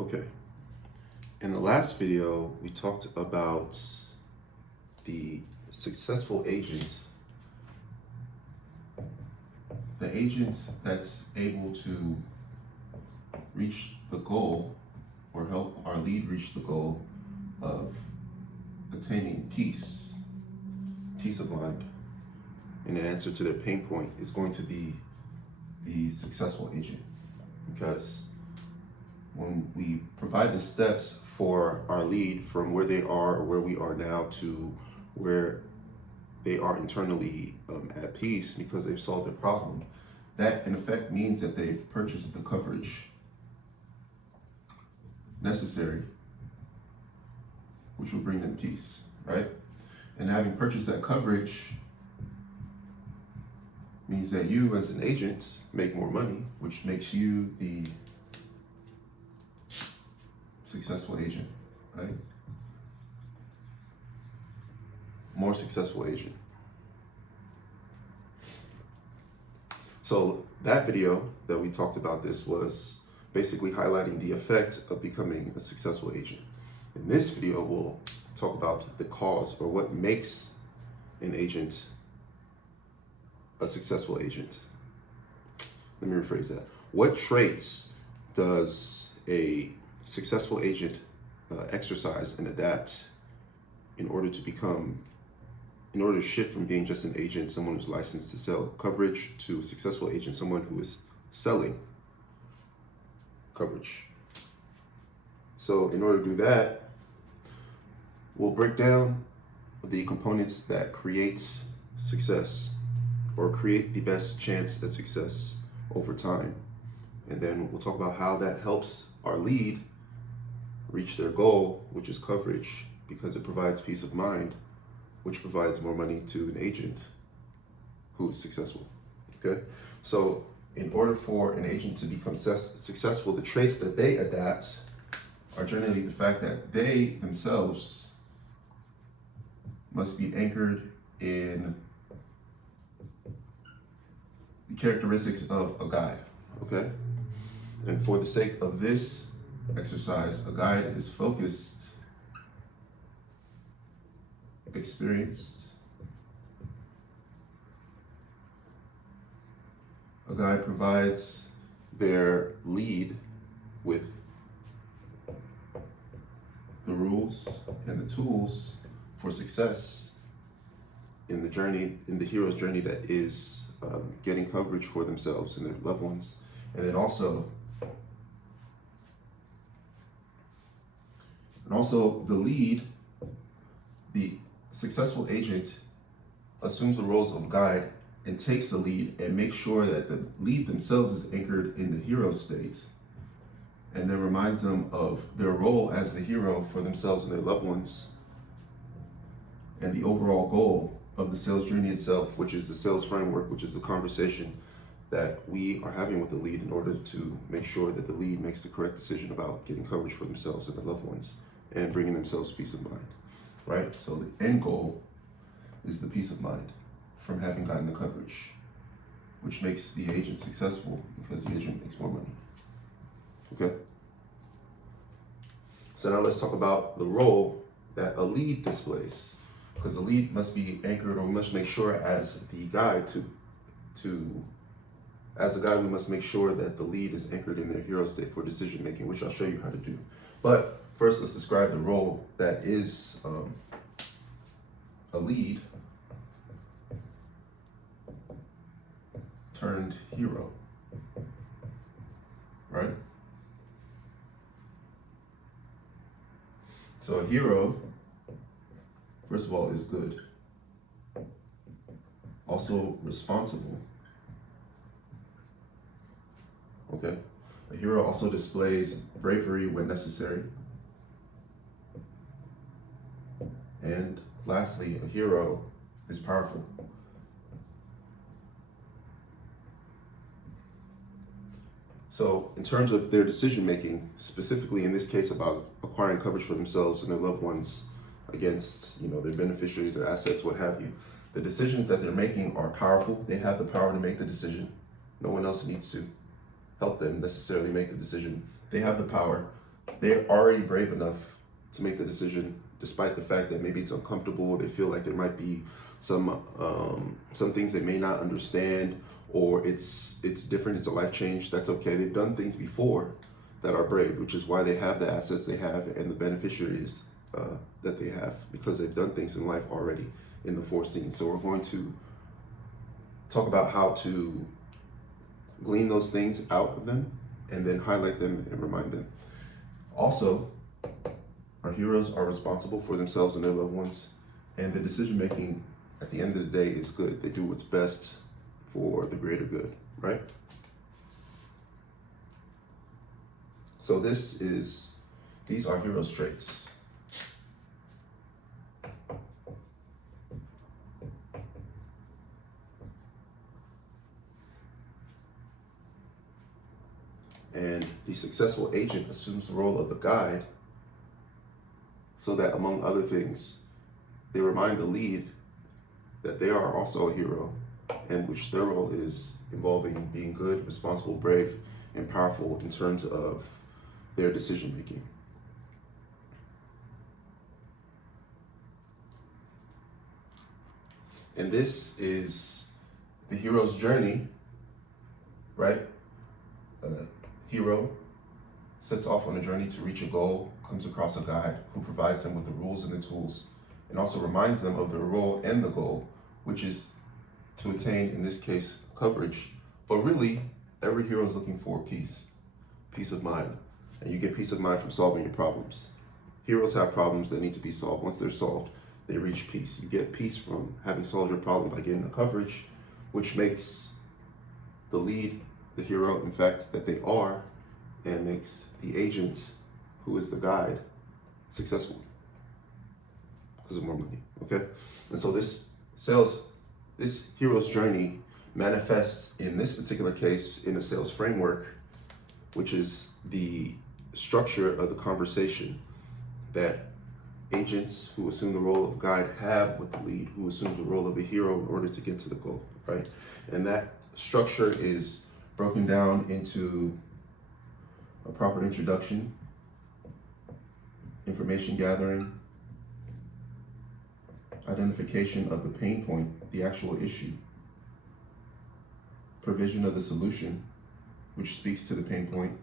Okay, in the last video, we talked about the successful agent, the agent that's able to reach the goal or help our lead reach the goal of attaining peace of mind, and an answer to their pain point is going to be the successful agent. Because when we provide the steps for our lead from where they are or where we are now to where they are internally at peace because they've solved their problem, that in effect means that they've purchased the coverage necessary, which will bring them peace, right? And having purchased that coverage means that you as an agent make more money, which makes you the successful agent, right? More successful agent. So that video that we talked about this was basically highlighting the effect of becoming a successful agent. In this video, we'll talk about the cause or what makes an agent a successful agent. Let me rephrase that. What traits does a successful agent exercise and adapt in order to shift from being just an agent, someone who's licensed to sell coverage, to a successful agent, someone who is selling coverage? So in order to do that, we'll break down the components that create success or create the best chance at success over time. And then we'll talk about how that helps our lead reach their goal, which is coverage, because it provides peace of mind, which provides more money to an agent who is successful. Okay? So in order for an agent to become successful, the traits that they adapt are generally the fact that they themselves must be anchored in the characteristics of a guide, okay? And for the sake of this exercise, a guide is focused, experienced. A guide provides their lead with the rules and the tools for success in the journey, in the hero's journey that is getting coverage for themselves and their loved ones. And then also the lead, the successful agent assumes the roles of guide and takes the lead and makes sure that the lead themselves is anchored in the hero state, and then reminds them of their role as the hero for themselves and their loved ones, and the overall goal of the sales journey itself, which is the sales framework, which is the conversation that we are having with the lead in order to make sure that the lead makes the correct decision about getting coverage for themselves and their loved ones and bringing themselves peace of mind, right? So the end goal is the peace of mind from having gotten the coverage, which makes the agent successful because the agent makes more money, okay? So now let's talk about the role that a lead displays, because the lead must be anchored, or we must make sure as the guide as a guide, we must make sure that the lead is anchored in their hero state for decision making, which I'll show you how to do. But first, let's describe the role that is a lead turned hero, right? So a hero, first of all, is good, also responsible, okay? A hero also displays bravery when necessary. And lastly, a hero is powerful. So in terms of their decision making, specifically in this case about acquiring coverage for themselves and their loved ones against, their beneficiaries or assets, what have you, the decisions that they're making are powerful. They have the power to make the decision. No one else needs to help them necessarily make the decision. They have the power they're already brave enough to make the decision, despite the fact that maybe it's uncomfortable. They feel like there might be some things they may not understand, or it's different. It's a life change. That's okay. They've done things before that are brave, which is why they have the assets they have and the beneficiaries that they have, because they've done things in life already in the foreseen. So we're going to talk about how to glean those things out of them and then highlight them and remind them. Also, our heroes are responsible for themselves and their loved ones, and the decision making at the end of the day is good. They do what's best for the greater good, right? So these are heroes' traits. And the successful agent assumes the role of a guide so that, among other things, they remind the lead that they are also a hero, and which their role is involving being good, responsible, brave, and powerful in terms of their decision making. And this is the hero's journey, right? Hero sets off on a journey to reach a goal, comes across a guide who provides them with the rules and the tools, and also reminds them of their role and the goal, which is to attain, in this case, coverage. But really, every hero is looking for peace of mind. And you get peace of mind from solving your problems. Heroes have problems that need to be solved. Once they're solved, they reach peace. You get peace from having solved your problem by getting the coverage, which makes the lead the hero, in fact, that they are, and makes the agent, who is the guide, successful because of more money, okay? And so this hero's journey manifests, in this particular case, in a sales framework, which is the structure of the conversation that agents who assume the role of guide have with the lead, who assumes the role of a hero in order to get to the goal, right? And that structure is broken down into a proper introduction, information gathering, identification of the pain point, the actual issue, provision of the solution, which speaks to the pain point,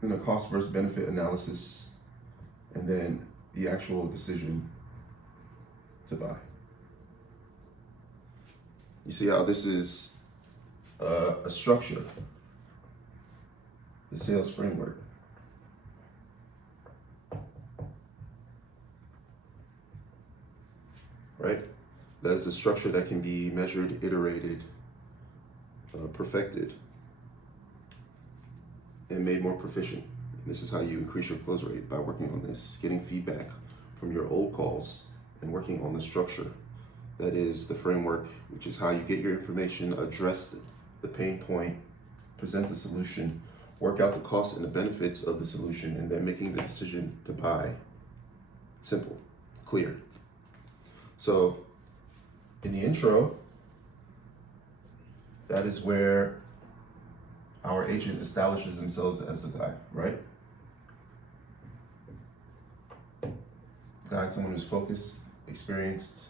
then a cost versus benefit analysis, and then the actual decision to buy. You see how this is a structure, the sales framework. Right? That is a structure that can be measured, iterated, perfected, and made more proficient. And this is how you increase your close rate, by working on this, getting feedback from your old calls and working on the structure. That is the framework, which is how you get your information, address the pain point, present the solution, work out the costs and the benefits of the solution, and then making the decision to buy. Simple, clear. So in the intro, that is where our agent establishes themselves as the guide, right? Guide, someone who's focused, experienced,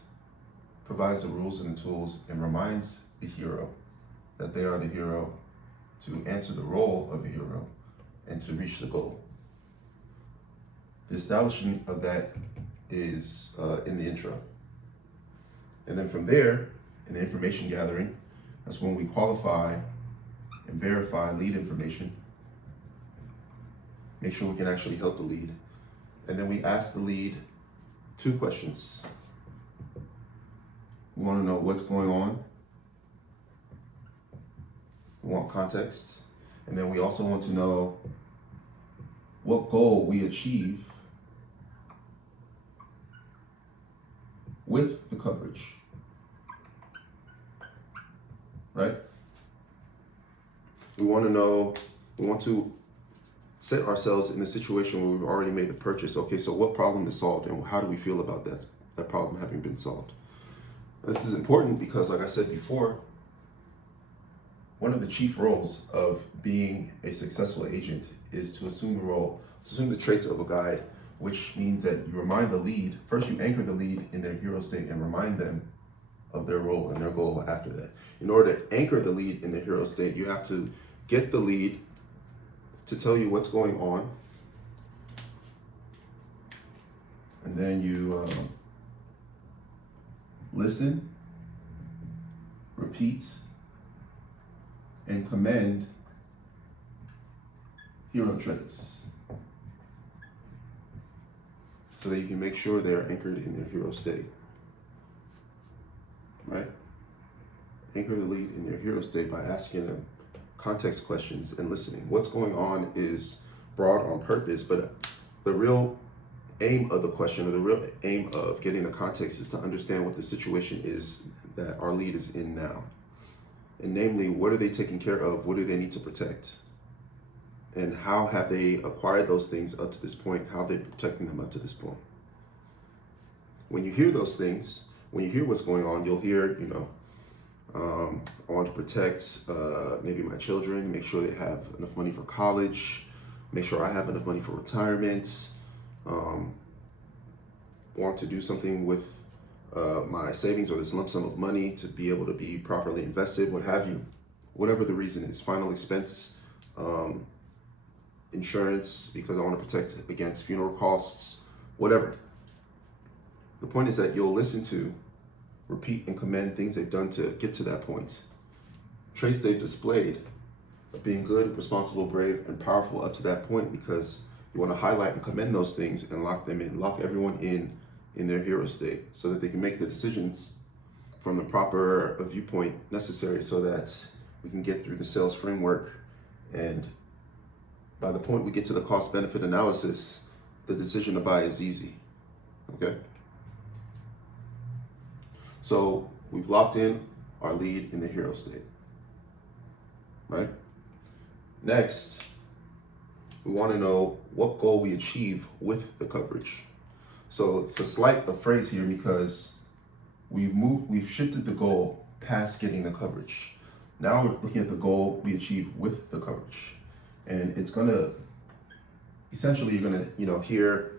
provides the rules and the tools, and reminds the hero that they are the hero, to answer the role of a hero, and to reach the goal. The establishment of that is in the intro. And then from there, in the information gathering, that's when we qualify and verify lead information, make sure we can actually help the lead. And then we ask the lead 2 questions. We want to know what's going on. We want context. And then we also want to know what goal we achieve with the coverage, right? We want to set ourselves in a situation where we've already made the purchase. Okay, so what problem is solved, and how do we feel about that problem having been solved? This is important because, like I said before, one of the chief roles of being a successful agent is to assume the traits of a guide, which means that you remind the lead, first you anchor the lead in their hero state and remind them of their role and their goal after that. In order to anchor the lead in the hero state, you have to get the lead to tell you what's going on, and then you listen, repeat, and commend hero traits so that you can make sure they're anchored in their hero state, right? Anchor the lead in their hero state by asking them context questions and listening. What's going on is broad on purpose, but the real aim of the question, or the real aim of getting the context, is to understand what the situation is that our lead is in now. And namely, what are they taking care of? What do they need to protect? And how have they acquired those things up to this point? How are they protecting them up to this point? When you hear those things, when you hear what's going on, you'll hear, I want to protect maybe my children, make sure they have enough money for college, make sure I have enough money for retirement, want to do something with my savings or this lump sum of money to be able to be properly invested, what have you. Whatever the reason is, final expense, insurance, because I want to protect against funeral costs, whatever. The point is that you'll listen to, repeat, and commend things they've done to get to that point. Traits they've displayed of being good, responsible, brave, and powerful up to that point, because you want to highlight and commend those things and lock them in, lock everyone in their hero state so that they can make the decisions from the proper viewpoint necessary so that we can get through the sales framework. And by the point we get to the cost benefit analysis, the decision to buy is easy, okay? So we've locked in our lead in the hero state, right? Next, we want to know what goal we achieve with the coverage. So it's a slight phrase here because we've shifted the goal past getting the coverage. Now we're looking at the goal we achieve with the coverage. And it's gonna, essentially you're gonna, hear,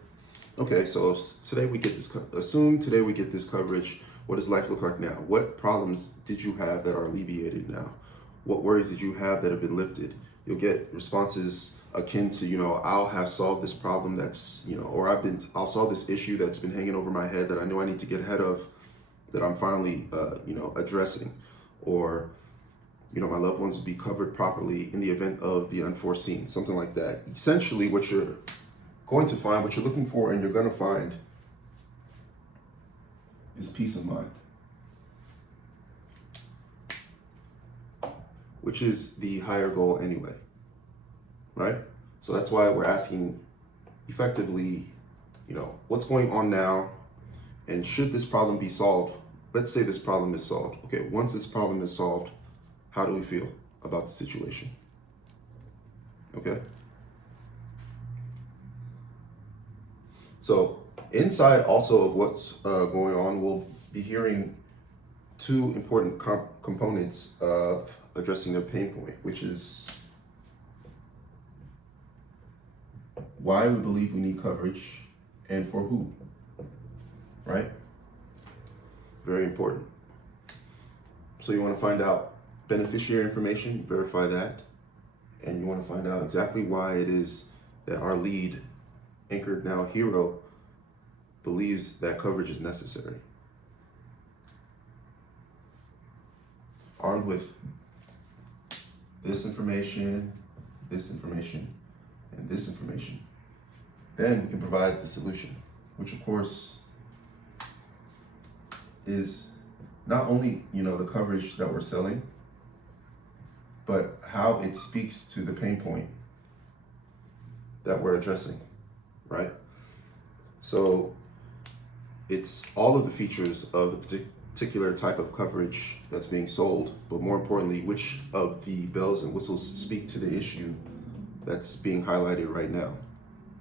okay, so today we get this, assume today we get this coverage. What does life look like now? What problems did you have that are alleviated now? What worries did you have that have been lifted? You'll get responses akin to, I'll have solved this problem that's, or I'll solve this issue that's been hanging over my head that I know I need to get ahead of, that I'm finally, addressing. Or, my loved ones will be covered properly in the event of the unforeseen, something like that. Essentially, what you're going to find, what you're looking for and you're going to find is peace of mind, which is the higher goal anyway, right? So that's why we're asking effectively, what's going on now, and should this problem be solved? Let's say this problem is solved. Okay, once this problem is solved, how do we feel about the situation? Okay? So inside also of what's going on, we'll be hearing two important components of addressing the pain point, which is why we believe we need coverage and for who, right? Very important. So you want to find out beneficiary information, verify that, and you want to find out exactly why it is that our lead, anchored now hero, believes that coverage is necessary. Armed with this information, and this information, then we can provide the solution, which of course is not only, the coverage that we're selling, but how it speaks to the pain point that we're addressing, right? So it's all of the features of the particular type of coverage that's being sold, but more importantly, which of the bells and whistles speak to the issue that's being highlighted right now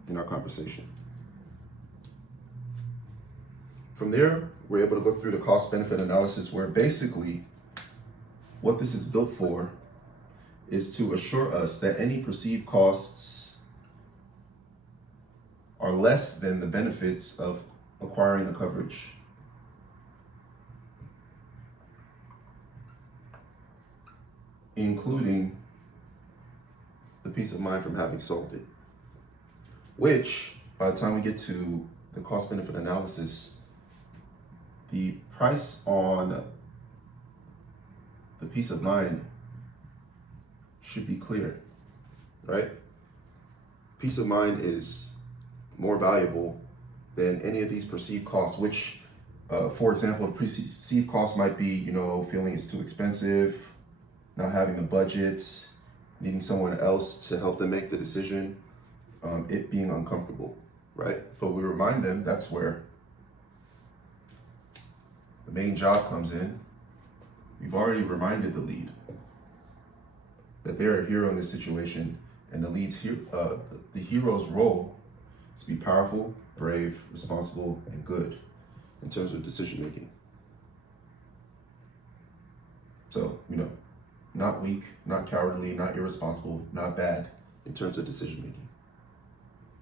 in our conversation. From there, we're able to look through the cost benefit analysis, where basically what this is built for is to assure us that any perceived costs are less than the benefits of acquiring the coverage. Including the peace of mind from having solved it. Which, by the time we get to the cost benefit analysis, the price on the peace of mind should be clear, right? Peace of mind is more valuable than any of these perceived costs, which, for example, the perceived cost might be, feeling it's too expensive, not having the budget, needing someone else to help them make the decision, it being uncomfortable, right? But we remind them that's where the main job comes in. We've already reminded the lead that they're a hero in this situation, and the hero's role is to be powerful, brave, responsible, and good in terms of decision making. So, not weak, not cowardly, not irresponsible, not bad in terms of decision making.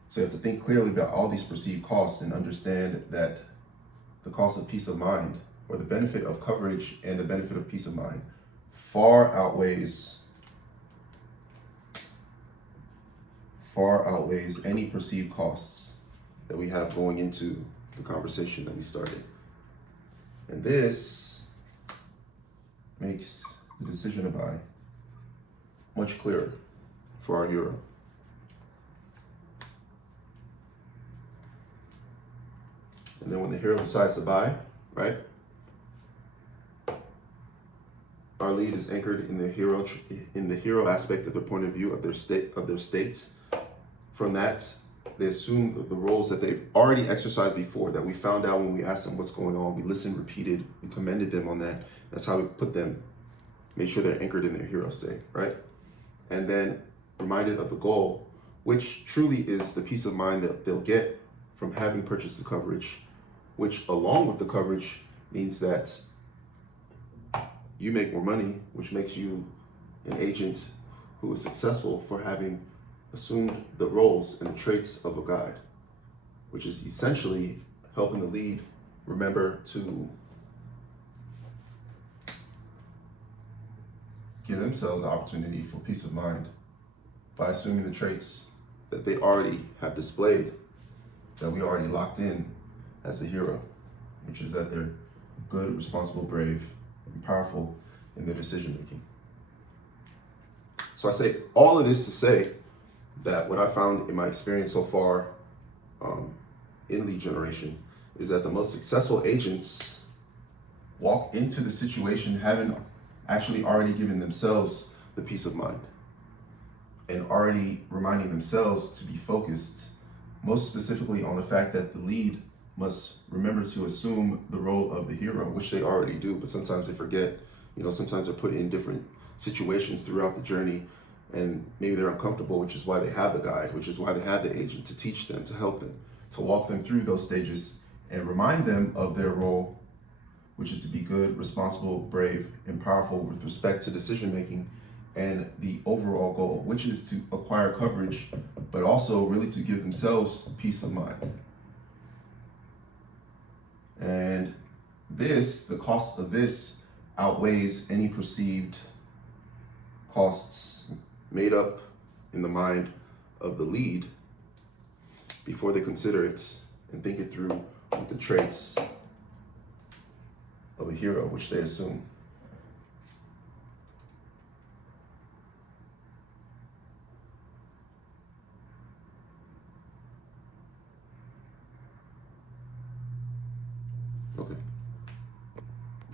So you have to think clearly about all these perceived costs and understand that the cost of peace of mind, or the benefit of coverage and the benefit of peace of mind, far outweighs any perceived costs that we have going into the conversation that we started. And this makes the decision to buy much clearer for our hero. And then when the hero decides to buy, right, our lead is anchored in the hero aspect of the point of view of their states. From that, they assume the roles that they've already exercised before, that we found out when we asked them what's going on. We listened, repeated, we commended them on that. That's how we put them, made sure they're anchored in their hero state, right? And then reminded of the goal, which truly is the peace of mind that they'll get from having purchased the coverage, which along with the coverage means that you make more money, which makes you an agent who is successful for having assumed the roles and the traits of a guide, which is essentially helping the lead remember to give themselves the opportunity for peace of mind by assuming the traits that they already have displayed, that we already locked in as a hero, which is that they're good, responsible, brave, and powerful in their decision making. So I say all of this to say that what I found in my experience so far in lead generation is that the most successful agents walk into the situation having actually already given themselves the peace of mind and already reminding themselves to be focused, most specifically on the fact that the lead must remember to assume the role of the hero, which they already do, but sometimes they forget. Sometimes they're put in different situations throughout the journey, and maybe they're uncomfortable, which is why they have the guide, which is why they have the agent to teach them, to help them, to walk them through those stages and remind them of their role, which is to be good, responsible, brave, and powerful with respect to decision making and the overall goal, which is to acquire coverage, but also really to give themselves peace of mind. And the cost of this outweighs any perceived costs made up in the mind of the lead before they consider it and think it through with the traits of a hero, which they assume. Okay.